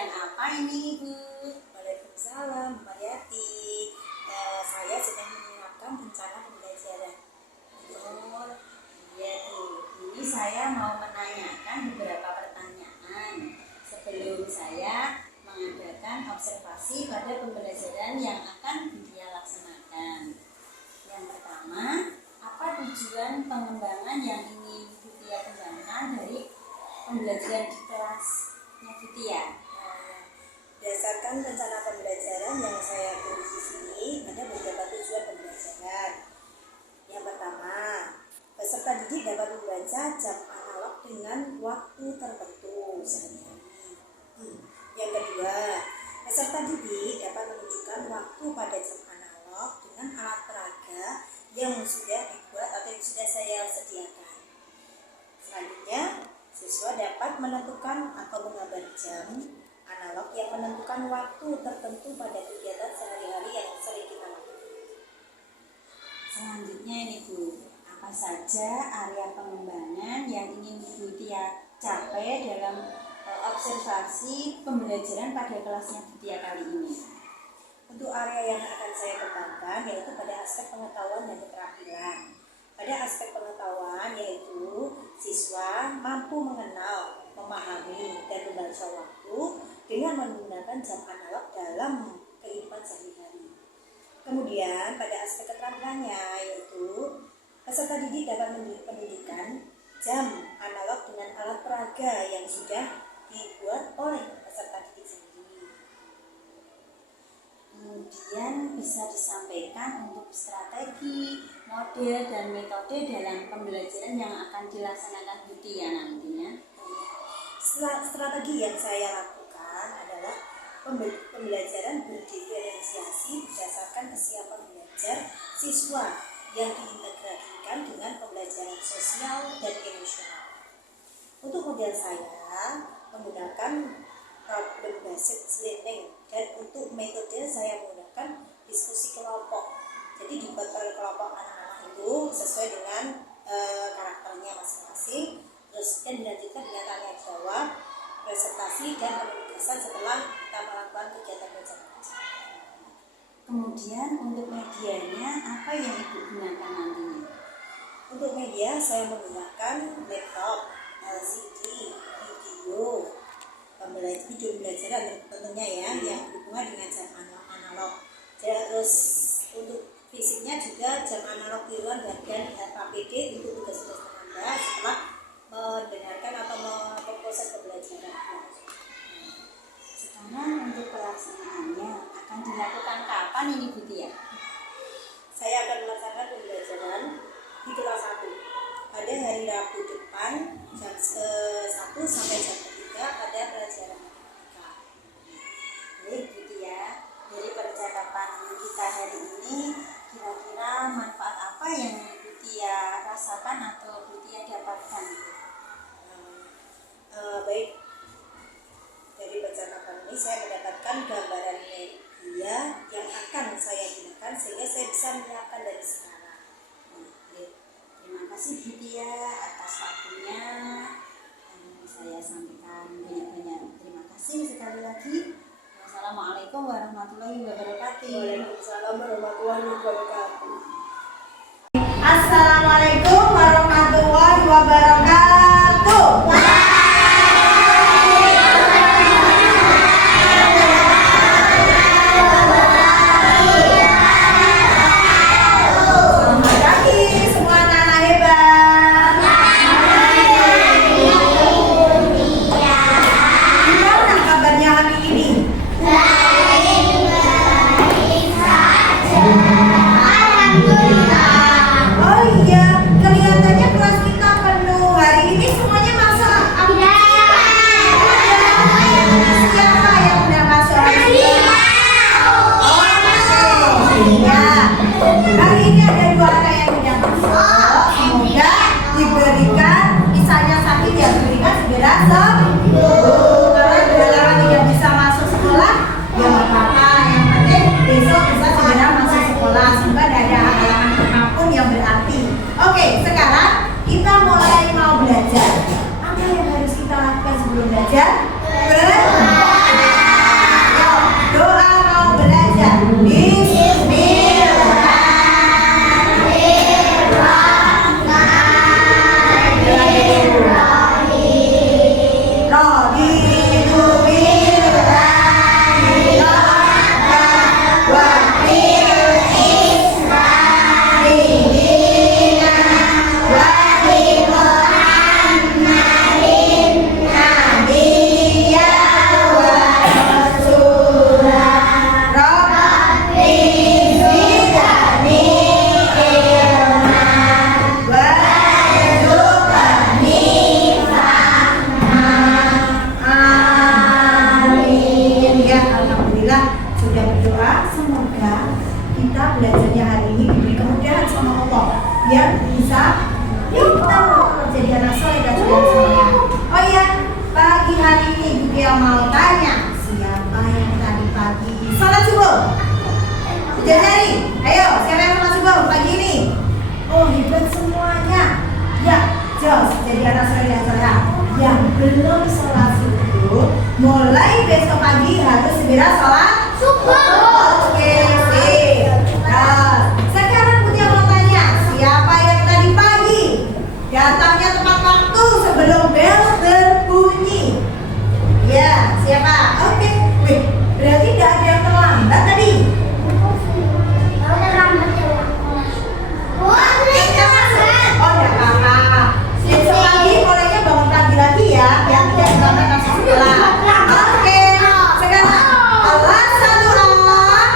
Pembelajaran apa ini, Ibu? Waalaikumsalam, Mbak Yati. Saya sedang menyiapkan rencana pembelajaran. Oh, iya tuh. Ini saya mau menanyakan beberapa pertanyaan sebelum saya mengadakan observasi pada pembelajaran yang akan Budia laksanakan. Yang pertama, apa tujuan pengembangan yang ingin Budia kembangkan dari pembelajaran di kelasnya Budia? Berdasarkan rencana pembelajaran yang saya tulis di sini, ada beberapa tujuan pembelajaran. Yang pertama, peserta didik dapat membaca jam analog dengan waktu tertentu sehari-hari. Yang kedua, peserta didik dapat menunjukkan waktu pada jam analog dengan alat peraga yang sudah dibuat atau yang sudah saya sediakan. Selanjutnya, siswa dapat menentukan atau menggambar jam analog yang menentukan waktu tertentu pada kegiatan sehari-hari yang sering kita lakukan. Selanjutnya ini Bu, apa saja area pengembangan yang ingin Budia capai dalam observasi pembelajaran pada kelasnya Budia kali ini? Untuk area yang akan saya kembangkan yaitu pada aspek pengetahuan dan keterampilan. Pada aspek pengetahuan yaitu siswa mampu mengenal, memahami, dan membaca waktu dengan menggunakan jam analog dalam kehidupan sehari-hari. Kemudian pada aspek keterampilannya yaitu peserta didik dapat menunjukkan jam analog dengan alat peraga yang sudah dibuat oleh peserta didik sendiri. Kemudian bisa disampaikan untuk strategi, model, dan metode dalam pembelajaran yang akan dilaksanakan Budia nantinya. Strategi yang saya lakukan adalah pembelajaran berdiferensiasi berdasarkan kesiapan belajar siswa yang diintegrasikan dengan pembelajaran sosial dan emosional. Untuk model saya menggunakan problem based learning, dan untuk metode saya menggunakan diskusi kelompok. Jadi dibuat oleh kelompok anak-anak itu sesuai dengan karakternya masing-masing. Terus dan dilanjutkan dengan tanya jawab, presentasi, dan penugasan setelah kita melakukan kegiatan belajar mengajar. Kemudian untuk medianya apa yang Ibu gunakan nantinya? Untuk media saya menggunakan laptop, LCD, video pembelajaran tentunya ya yang berhubungan dengan jam analog. Terus untuk fisiknya juga jam analog tiruan dan HPD untuk tugas-tugas penanda setelah mendengarkan atau proses pembelajaran. Sekarang untuk pelaksanaannya akan dilakukan kapan ini Budia? Saya akan melaksanakan pembelajaran di kelas 1 pada hari Rabu depan jam 1 sampai jam 3 pada pelajaran matematika. Baik Budia, dari percakapan kita hari ini kira-kira manfaat apa yang Budia rasakan atau Budia dapatkan? Baik, dari percakapan ini saya mendapatkan gambaran media yang akan saya gunakan sehingga saya bisa menyiapkan dari sekarang. Terima kasih Budia atas waktunya. Saya sampaikan banyak-banyak terima kasih sekali lagi. Wassalamualaikum warahmatullahi wabarakatuh. Waalaikumsalam warahmatullahi wabarakatuh. Assalamualaikum warahmatullahi wabarakatuh. Sebelum belajar Jadi anak saya dan saya yang belum sholat subuh, mulai besok pagi harus segera sholat subuh. Oke, sip. Nah, sekarang punya mau tanya, siapa yang tadi pagi datangnya tepat waktu sebelum bel berbunyi? Ya, siapa? Oke. Wih, berarti tidak ada yang terlambat tadi. Oh, enggak apa-apa. Besok pagi mulainya bangun pagi lagi ya, biar tidak terlambat masuk sekolah. Oke. Sekarang Allah satu Allah.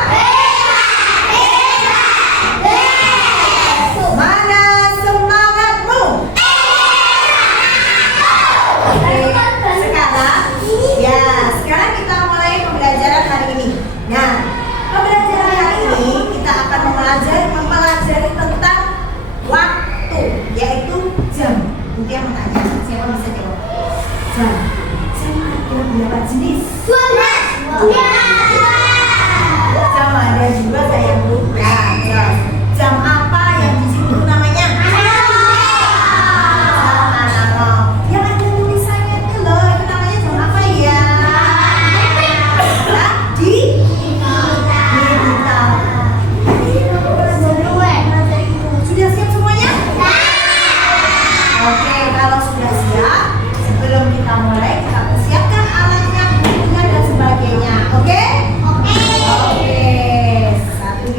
Mana semangatmu? Oke. Sekarang kita mulai pembelajaran hari ini. Nah, pembelajaran hari ini kita akan mempelajari tentang waktu, yaitu jam. Nanti yang mau tanya, siapa bisa jawab? Jam. Jam ada berapa jenis? 12. Jam ada juga sayangku. Ya, jam apa yang di situ namanya? Jam analog. Yang ada tulisannya itu loh, itu namanya jam apa ya? Digital. Sudah siap semuanya? Oke, kalau sudah siap, sebelum kita mulai, kita persiapkan alatnya, bukunya dan sebagainya. Oke? Oke. 1,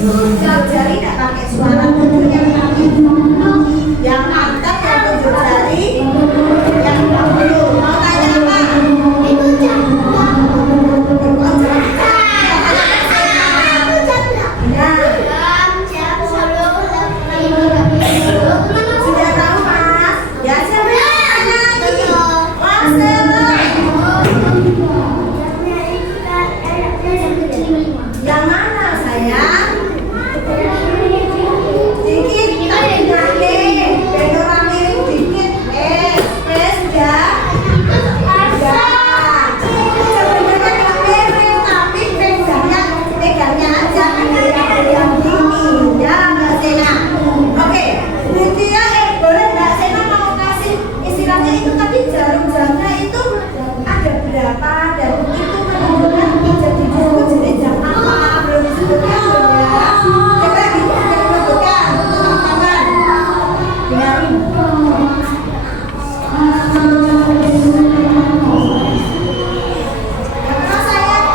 tunjuk jari nggak pakai suara, tunjuknya kaki. Yang mantap yang tunjuk jari, yang belum. Mau tanya apa? Sudah tahu Mas? Ya siapa yang tanya lagi? Mas yang mana sayang? Dikit tapi nanti ben orang miring dikit. Sudah. Sebenarnya nggak miring tapi pegangnya aja yang dingin ya Mbak Sena. Oke, Mutia boleh Mbak Sena mau kasih istilahnya itu tadi jarum-jamnya itu ada berapa dan itu menentukan jadi disebut jenis jam apa belum disebutkan belum ya? Coba disebutkan teman-teman. Ya. Apa sayang?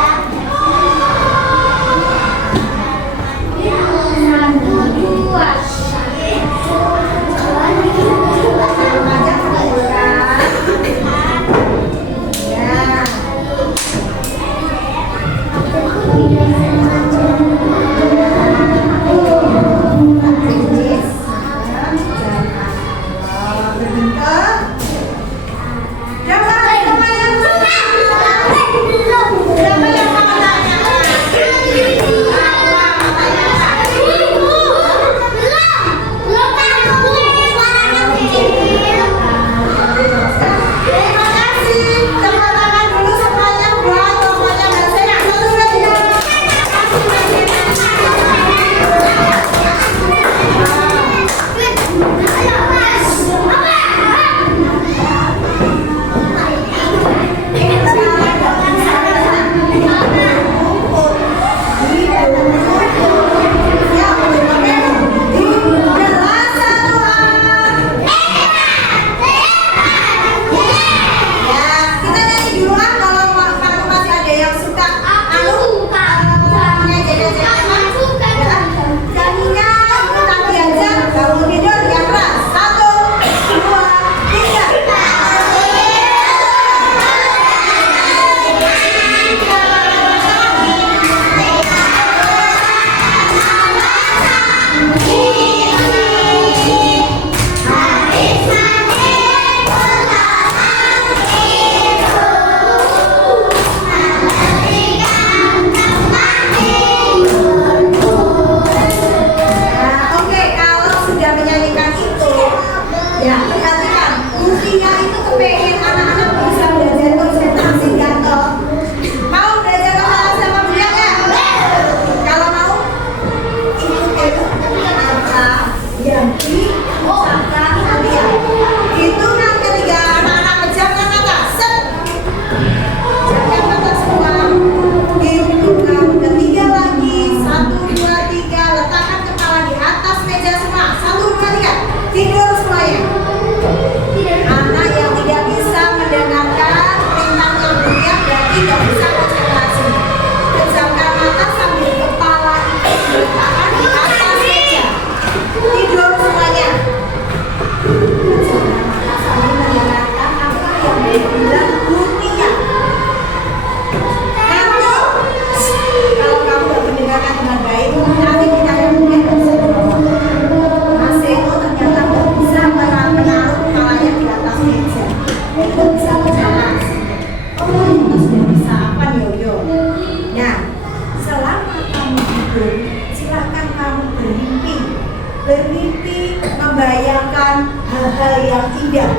Bermimpi membayangkan hal-hal yang indah.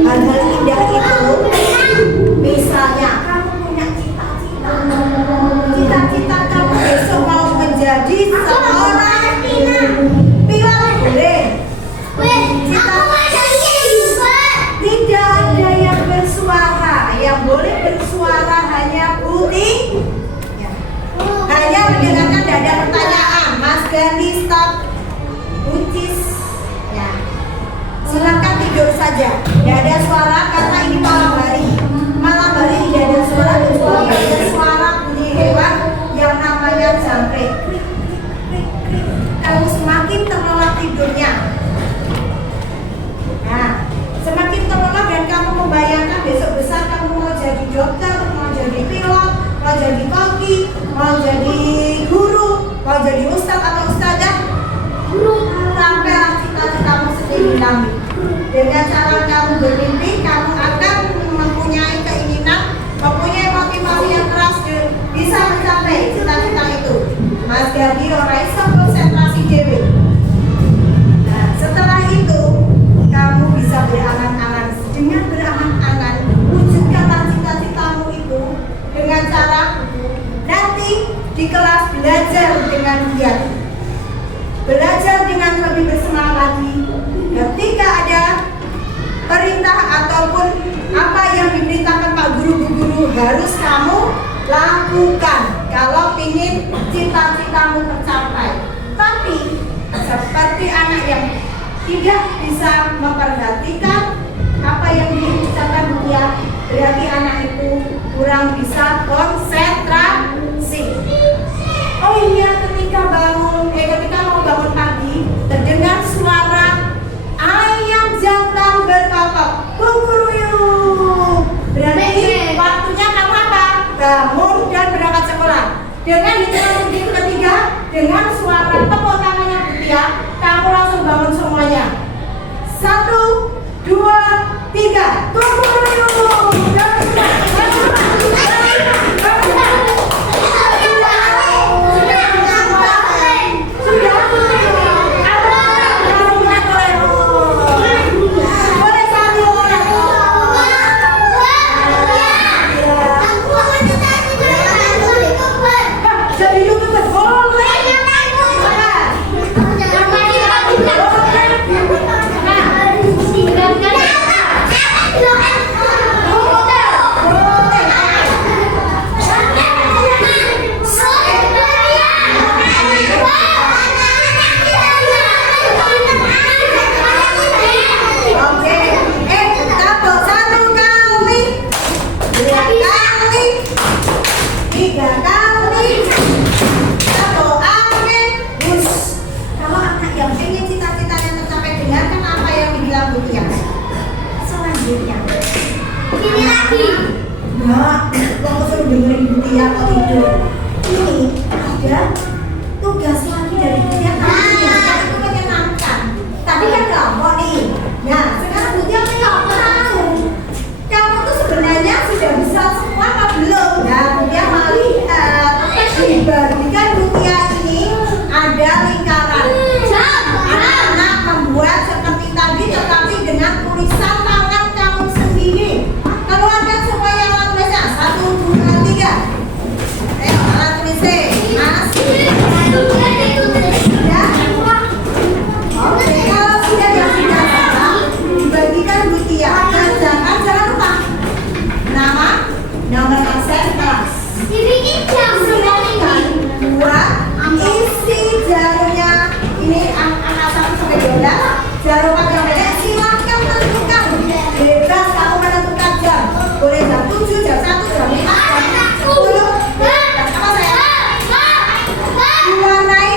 Hal-hal indah itu misalnya kamu punya cita-cita. Cita-cita kamu besok mau menjadi seorang pilot boleh. Tidak ada yang bersuara. Yang boleh bersuara hanya Putih. Hanya mendengarkan, tidak ada pertanyaan. Mas Gandhi stop. Buncis. Ya. Silakan tidur saja. Tidak ada suara karena ini malam hari. Malam hari tidak ada suara, kecuali ada suara bunyi hewan yang namanya jangkrik. laki-laki, mau jadi guru, mau jadi ustadz atau ustadzah, sampailah cita-citamu setinggi langit. Dengan cara kamu bermimpi, kamu akan mempunyai keinginan, mempunyai motivasi yang keras bisa mencapai cita-cita itu. Mas Gadi ora iso konsentrasi dhewe. Nah, setelah itu kamu bisa berangan-angan. Dengan berangan-angan, wujudkanlah cita-citamu itu dengan cara nanti di kelas belajar dengan giat, belajar dengan lebih bersemangat lagi. Ketika ada perintah ataupun apa yang diperintahkan Pak Guru harus kamu lakukan kalau ingin cita-citamu tercapai. Tapi seperti anak yang tidak bisa memperhatikan apa yang diucapkan dia, berarti anak itu kurang bisa konsentrasi. Oh iya, ketika mau bangun pagi, terdengar suara ayam jantan berkokok, kukuruyuk. Berarti waktunya kamu apa? Bangun dan berangkat sekolah. Dengan hitungan ketiga, dengan suara tepuk tangannya Butia, kamu langsung bangun semuanya. 1, 2, 3, kukuruyuk. Diwarnai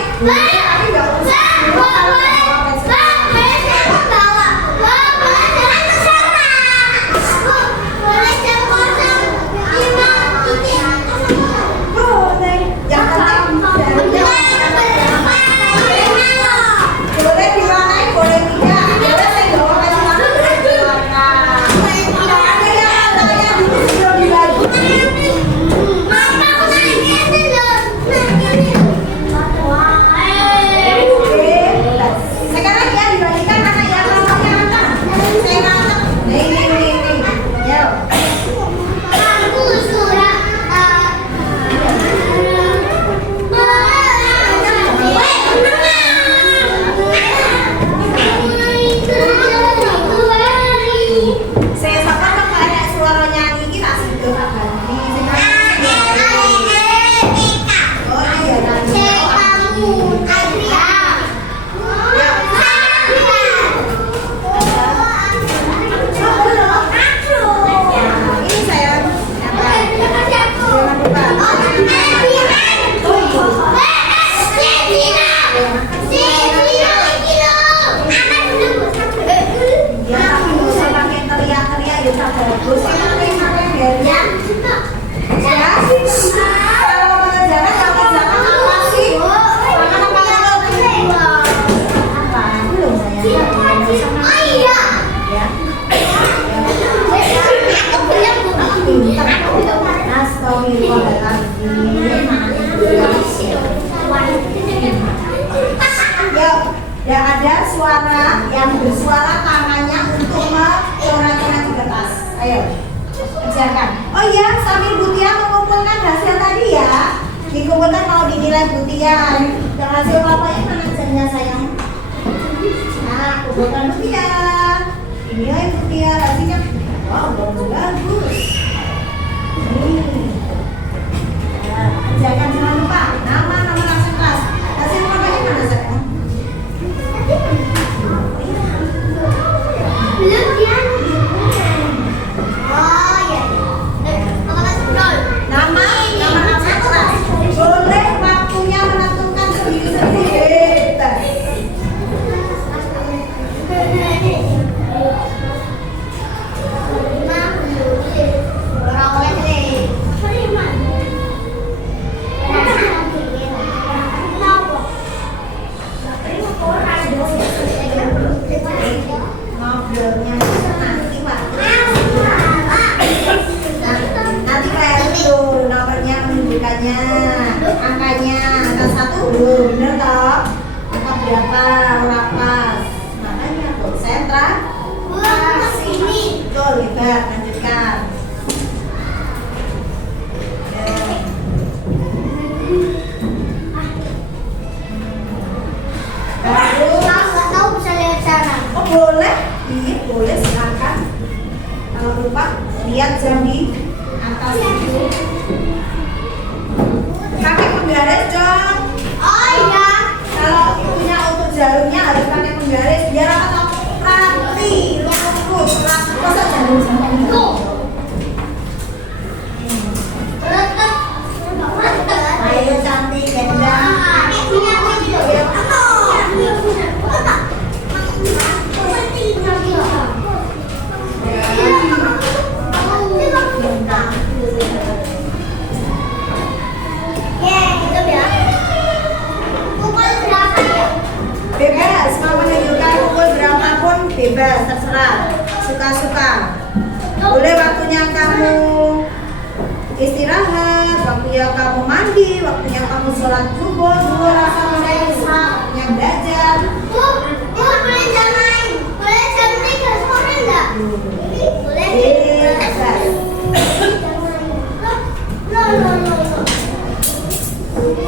Yuk, ya ada suara yang bersuara tangannya untuk mencoret-coret di kertas. Ayo, kerjakan. Oh iya, sambil Butia mengumpulkan hasil tadi ya. Dikumpulkan mau dinilai Butia. Yang hasil papanya mana jamnya sayang? Nah, kumpulkan Butia. Dinilai Butia hasilnya. Wow, bagus. Nah, kerjakan jangan lupa nama langsung kelas. Hasil papanya mana sayang? Belum dia. Oh ya. Nama langsung kelas. Boleh waktunya menentukan sendiri-sendiri. Ngobrolnya nanti nanti kayak itu nomornya menunjukkannya, angkanya angka 1 bener toh, angka berapa lapas, makanya konsentrasi. Betul, hebat, lanjutkan. Baru oh boleh, iya boleh silakan. Kalau lupa lihat jam di atas itu. Pakai penggaris dong. Oh iya. Kalau punya untuk jarumnya harus pakai penggaris biar apa tahu rapi, lurus, rapi. Masa jarum sama ini? Ayo cantik, gendang. Bebas, mau menunjukkan pukul berapapun bebas, terserah, suka-suka. Boleh waktunya kamu istirahat, waktunya kamu mandi, waktunya kamu sholat subuh, rasa isya, waktunya belajar. Boleh jam main, boleh jam 3 sore enggak? Boleh. Bebas.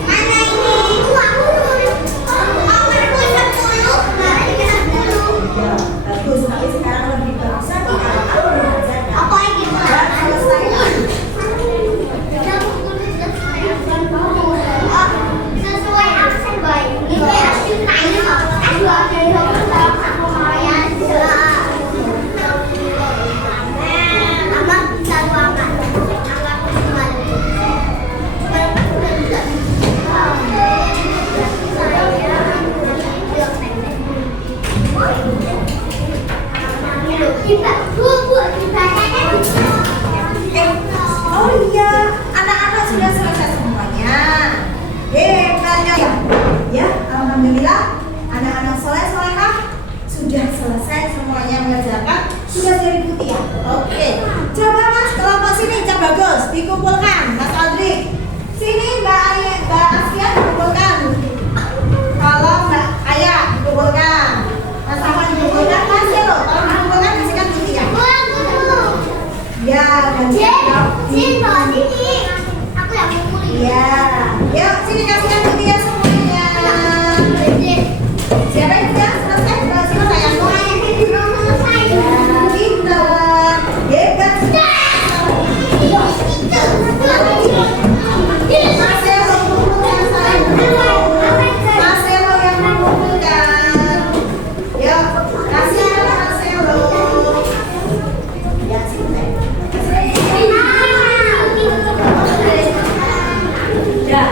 Mana ini? Aku nomorku 10, kemarin kena 10. Bagus, tapi sekarang lebih bagus lagi kalau kamu belajar. Apa yang gimana? Selesai. Sesuai absen baik. Ini harus ditanya. Aduh, ada aku kalian jelas. Aman satu aman. Angkat kembali. Kita Oh iya, anak-anak sudah selesai semuanya. Hebat ya. Ya, alhamdulillah. Anak-anak soleh-solehah sudah selesai semuanya mengerjakan. Sudah jadi putih ya. Oke. Coba Mas kelompok sini, Cak Bagus dikumpulkan. Mas Aldri, sini Mbak Askia dikumpulkan. Kalau Mbak Ayah dikumpulkan. Mas Ahmad dikumpulkan. Mas Yelo, kalau dikumpulkan kasihkan putih ya. Ya, gantian. Sini bawa sini. Aku yang mukul. Iya. Yuk, sini kasihkan putihnya semuanya. Siapa yang sudah selesai? Sudah selesai ya? Ya, pintar. Hebat. Marcelo kumpulkan saya. Marcelo yang mengumpulkan. Yuk, kasihkan Marcelo. Ya, sini. Ya.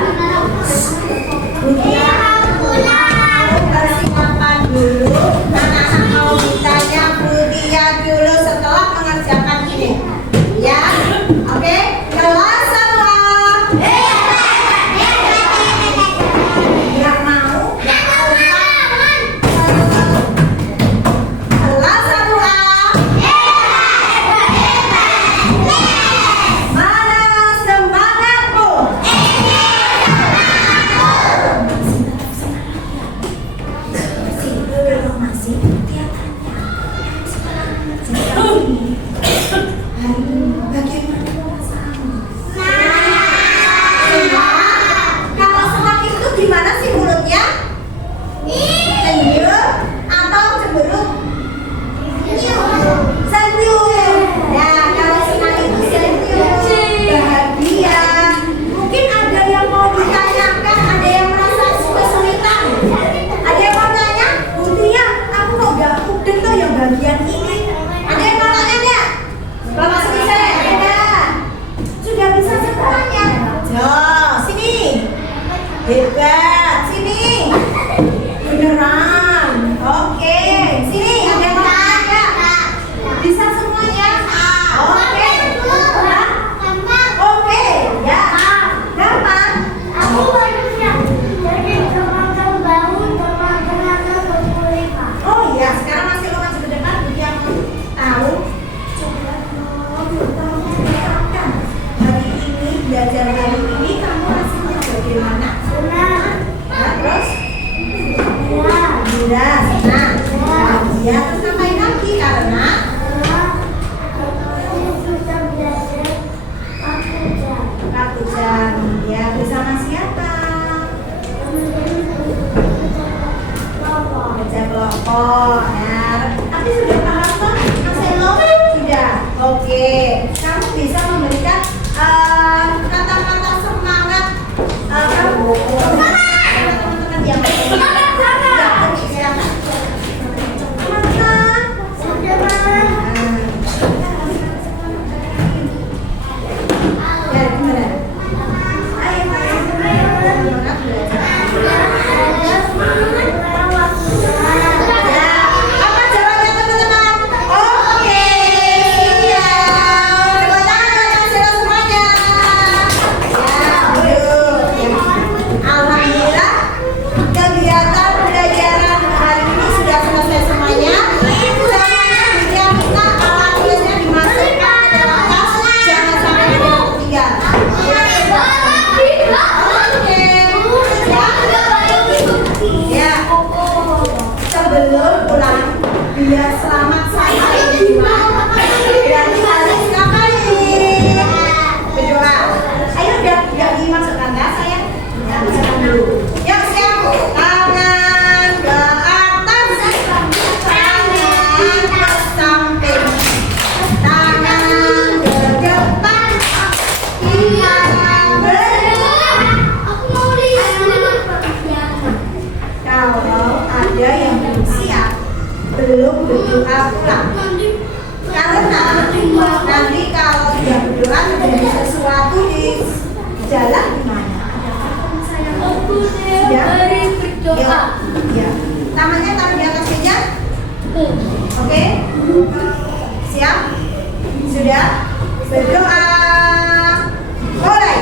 Oh, nah, tapi sudah paham toh, Mas Elo? Sudah. Oke, kamu bisa memberikan kata-kata semangat kamu teman-teman yang apa jawabannya teman-teman? Oke, iya. Tepuk tangan Mas Elo semuanya. Ya, alhamdulillah kegiatan pembelajaran hari ini sudah selesai semuanya. Semuanya kita alatnya dimasukkan ke dalam tas, jangan sampai ada yang ketinggalan. Oke, ya. Sebelum pulang, biar selamat sampai di rumah. Dan harus ngapain? Berdoa. Ayo udah dimasukkan tas sayang. Jangan dulu. Yuk siap. Tangan ke atas. Tangan ke samping. Tangan ke depan. Tangan kalau ada yang belum siap, belum berdoa pulang. Karena nanti kalau sudah berdoa terjadi sesuatu di jalan gimana? Sudah? Ya. Tangannya taruh di atas meja. Oke? Siap? Sudah? Berdoa. Mulai.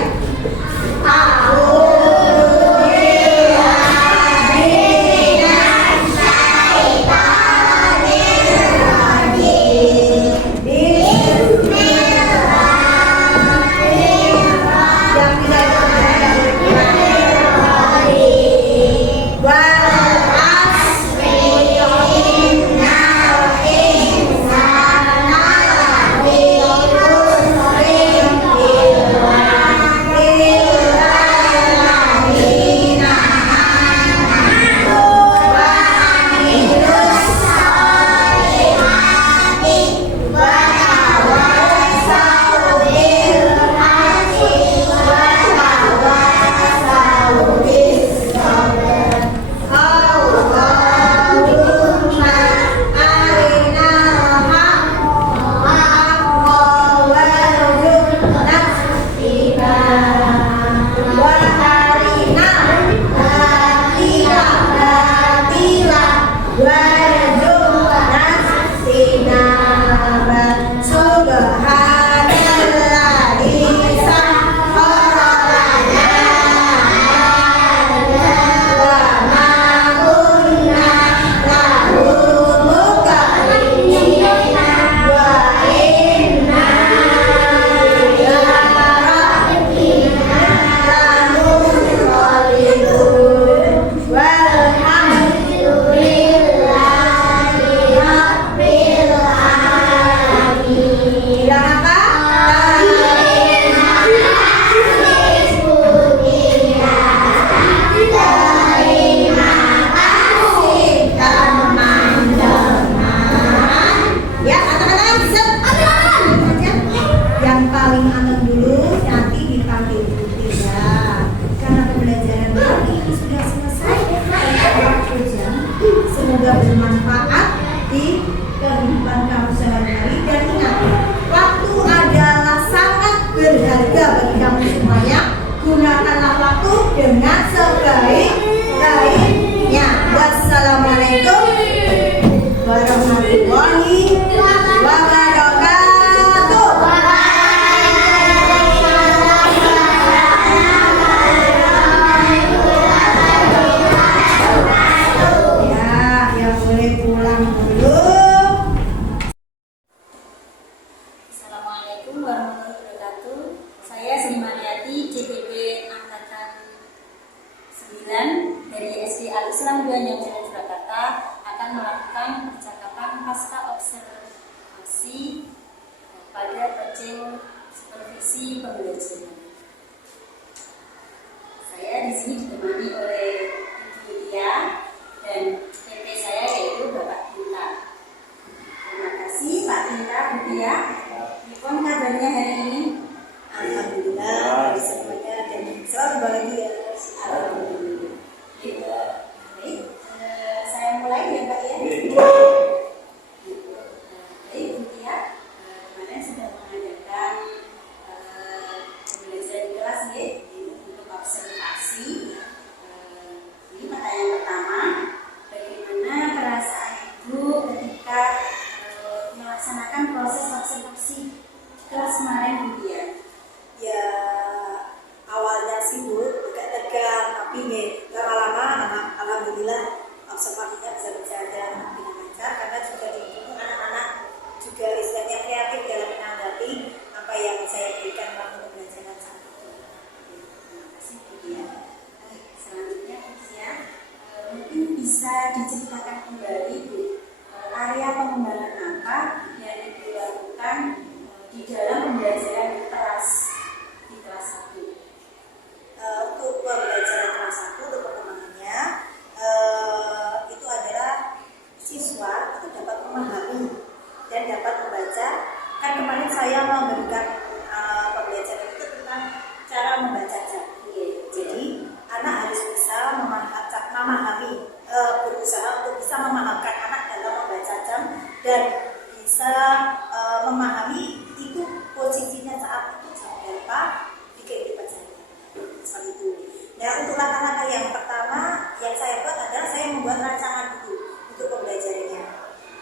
Al-Islam 2 Nyawa Surakarta akan melakukan percakapan pasca observasi pada project supervisi pembelajaran. Saya di sini ditemani oleh Ibu Lia dan PT saya yaitu Bapak bisa diceritakan kembali Bu, area pengembangan apa yang dilakukan di dalam pembelajaran kelas di kelas 1? Untuk pembelajaran kelas 1 untuk perkembangannya itu adalah siswa itu dapat memahami dan dapat membaca. Kan kemarin saya memberikan pembelajaran itu tentang cara membaca jam. Jadi anak harus bisa memahami, berusaha untuk bisa memahamkan anak dalam membaca jam dan bisa memahami itu posisinya saat itu jam berapa di kehidupan sehari-hari. Seperti itu. Nah, untuk langkah-langkah yang pertama yang saya buat adalah saya membuat rancangan dulu untuk pembelajarannya.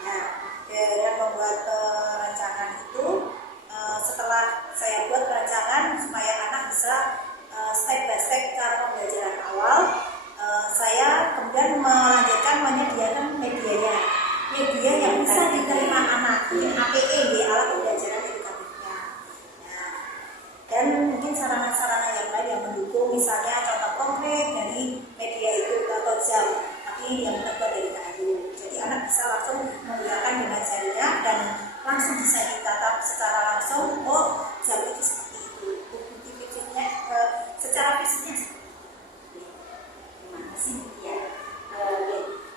Nah, dengan membuat rancangan itu, setelah saya buat rancangan supaya anak bisa step by step cara pembelajaran awal, saya kemudian melanjutkan menyediakan media yang bisa diterima anak, APE, alat pembelajaran edukatifnya. Nah, dan mungkin sarana-sarana yang lain yang mendukung, misalnya contoh konkret dari media itu atau jam, tapi yang terbuat dari kayu. Jadi anak bisa langsung menggunakan dengan jarinya dan langsung bisa ditatap secara langsung. Oh, jam itu seperti itu. Bukti fisiknya, secara fisiknya seperti itu. Terima kasih Bu Tia.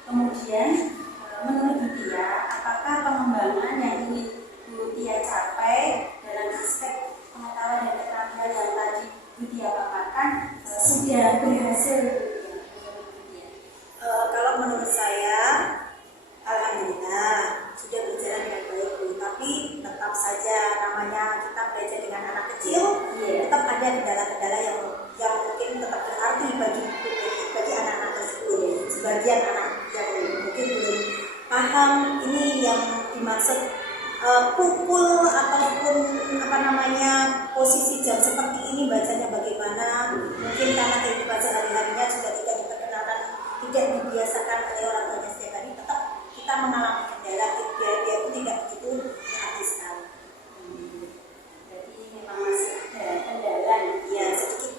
Kemudian menurut Bu Tia, apakah pengembangan yang ingin Bu Tia capai dalam aspek pengetahuan dan keterampilan yang tadi Bu Tia paparkan sudah berhasil? Kalau menurut saya, alhamdulillah sudah berjalan dengan baik Bu. Tapi tetap saja namanya kita belajar dengan anak kecil, tetap ada kendala-kendala yang mungkin tetap berarti bagi anak-anak tersebut. Sebagian anak yang mungkin belum paham ini yang dimaksud pukul ataupun posisi jam seperti ini bacanya bagaimana. Mungkin karena kehidupan sehari-harinya juga tidak diperkenalkan, tidak dibiasakan oleh orang tuanya setiap hari, tetap kita mengalami kendala. Dia pun tidak begitu mengerti sekali. Berarti memang masih ada kendala Ya sedikit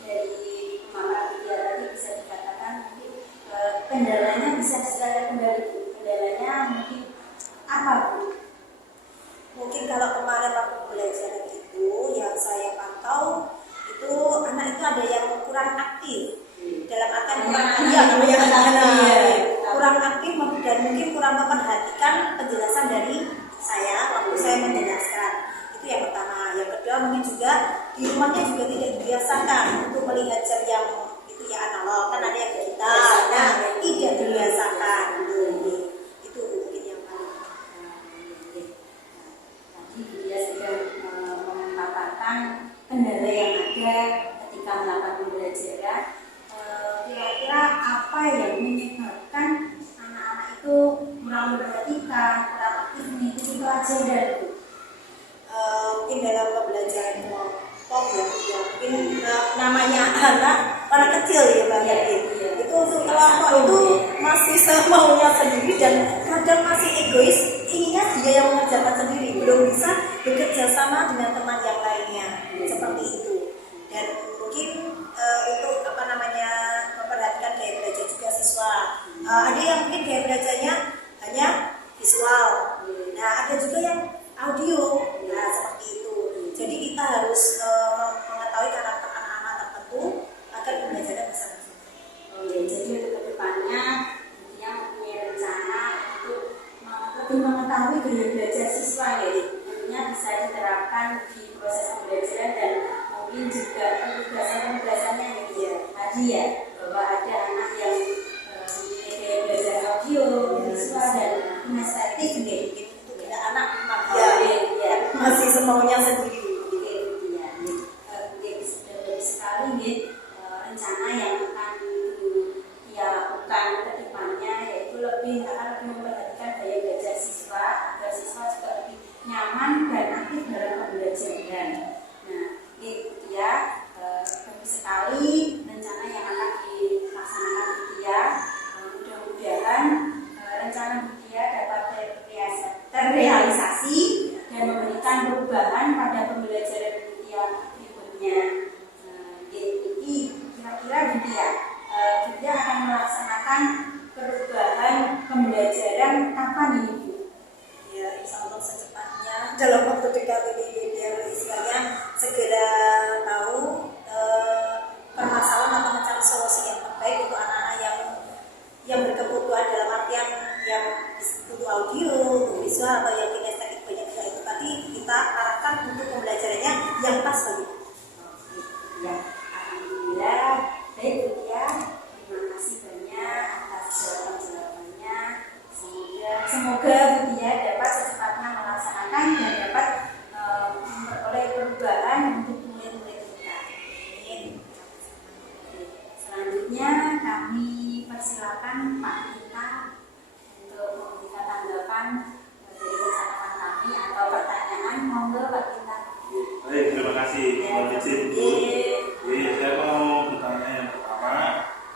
dari pemaparan Bu Tia tadi bisa dikatakan mungkin kendalanya bisa diserahkan kembali Bu. Kendalanya mungkin apa Bu? Mungkin kalau kemarin waktu belajar itu yang saya pantau itu anak itu ada yang kurang aktif dalam artian kurang aktif dan mungkin kurang memperhatikan penjelasan dari saya waktu saya menjelaskan. Itu yang pertama. Yang kedua mungkin juga di rumahnya juga tidak dibiasakan untuk melihat jam yang itu ya analog, kan ada yang digital. Nah, tidak dibiasakan. Itu mungkin yang paling. Tadi dia sudah memaparkan kendala yang ada ketika melakukan pembelajaran. Kira-kira apa yang menyebabkan anak-anak itu kurang memperhatikan, kurang aktif mengikuti pelajaran? Mungkin dalam pembelajaran kelompok ya mungkin namanya anak orang kecil ya Bang itu untuk kelompok itu masih semaunya sendiri dan kadang masih egois, inginnya dia yang mengerjakan sendiri, belum bisa bekerja sama dengan teman yang lainnya seperti itu. Dan mungkin itu memperhatikan gaya belajar juga siswa. Ada yang mungkin gaya belajarnya hanya visual, nah ada juga yang audio, nah seperti itu. Jadi kita harus mengetahui karakter anak-anak tertentu agar pembelajaran bisa berjalan. Jadi untuk kedepannya dia mempunyai rencana untuk lebih mengetahui gaya belajar siswa ya, tentunya bisa diterapkan di proses pembelajaran dan mungkin juga penugasan-penugasannya ya tadi ya, bahwa ada anak yang mempunyai gaya belajar audio, visual dan kinestetik gitu. Tidak anak masih semaunya sendiri. Sudah bagus sekali nih rencana yang akan dia lakukan ke depannya, yaitu akan lebih memperhatikan gaya belajar siswa agar siswa juga lebih nyaman dan aktif dalam pembelajaran. Nah, dia bagus sekali rencana yang akan dilaksanakan dia. Mudah-mudahan rencana dia dapat terrealisasi dan memberikan perubahan pada pembelajaran dia berikutnya. Jadi kira-kira dia akan melaksanakan melaksanakan perubahan pembelajaran kapan ini Bu? Ya, insya Allah secepatnya dalam waktu dekat ini biar istilahnya segera tahu permasalahan atau mencari solusi yang terbaik untuk anak-anak yang berkebutuhan dalam artian yang butuh audio, butuh visual atau yang kinestetik banyak itu tadi kita arahkan untuk pembelajarannya yang pas bagi. Ya, alhamdulillah. Baik Bu Tia, terima kasih banyak atas jawaban-jawabannya. Semoga Bu Tia dapat secepatnya melaksanakan dan dapat memperoleh perubahan untuk murid-murid kita. Selanjutnya kami persilakan Pak Tita untuk memberikan tanggapan dari percakapan kami atau pertanyaan. Monggo Pak Tita. Baik, terima kasih. Mohon izin Bu. Jadi saya mau bertanya yang pertama,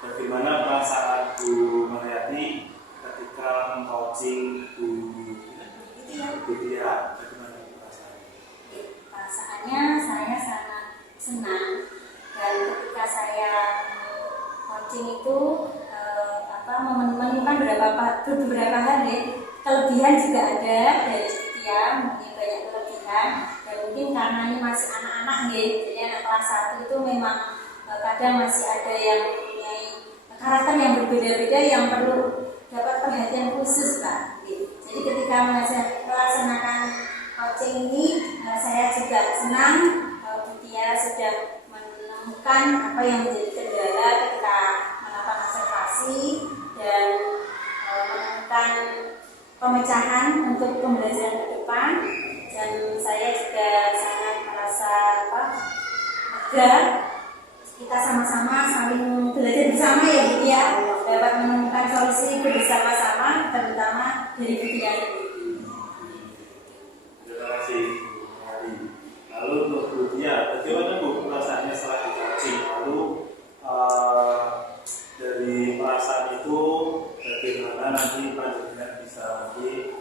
bagaimana perasaan Bu Mariati ketika meng-coaching Bu Tia? Bagaimana perasaannya? Perasaannya saya sangat senang, dan ketika saya coaching itu menemukan beberapa hal ya. Kelebihan juga ada dari Tia, mungkin banyak kelebihan, dan mungkin karena ini masih anak-anak ya, jadi anak kelas 1 itu memang kadang masih ada yang mempunyai karakter yang berbeda-beda yang perlu dapat perhatian khusus Pak. Jadi ketika melaksanakan coaching ini saya juga senang Bu Tia sudah menemukan apa yang menjadi kendala ketika melakukan observasi dan menemukan pemecahan untuk pembelajaran ke depan, dan saya juga sangat merasa lega. Kita sama-sama saling belajar bersama ya Bu Tia, dapat menemukan solusi bersama-sama, terutama dari Bu Tia sendiri. Terima kasih Bu Mariati. Lalu untuk Bu Tia, bagaimana Bu perasaannya setelah di coaching? Lalu dari perasaan itu bagaimana nanti panjenengan bisa nanti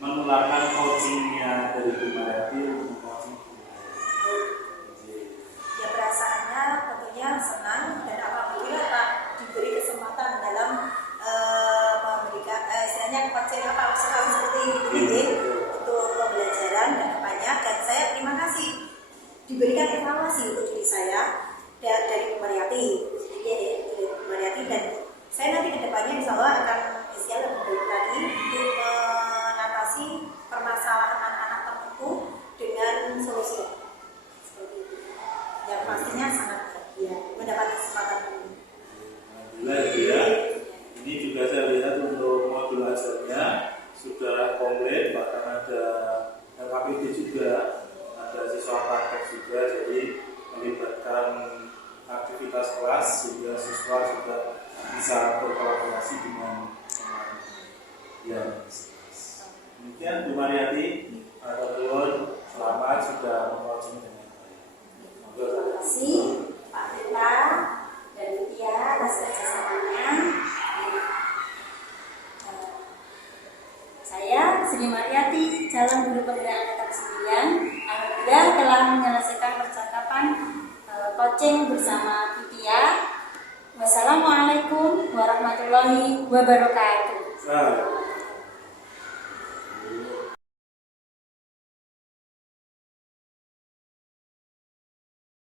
menularkan coachingnya dari Bu Mariati untuk coaching Bu Mariati? Ya, perasaannya tentunya senang dan alhamdulillah Pak diberi kesempatan dalam memberikan istilahnya coaching observasi seperti ini untuk pembelajaran dan depannya, dan saya terima kasih diberikan evaluasi untuk diri saya dari Bu Mariati. Dan saya nanti ke depannya insya Allah akan lebih baik lagi untuk mengatasi permasalahan anak-anak tertentu dengan solusi seperti itu. Yang pastinya sangat bahagia mendapat kesempatan ini. Alhamdulillah ya. Ini juga saya lihat untuk modul ajarnya sudah komplit, bahkan ada KPD juga, ada siswa praktek juga, jadi melibatkan aktivitas kelas sehingga siswa juga bisa berkolaborasi dengan teman yang demikian. Bu Mariati, Aturun, selamat sudah meng-coaching dengan baik. Terima kasih Pak Tita dan Bu Tia atas kerjasamanya. Saya Sri Mariati, calon guru penggerak angkatan 9, alhamdulillah telah menyelesaikan percakapan coaching bersama Bu Tia. Wassalamualaikum warahmatullahi wabarakatuh.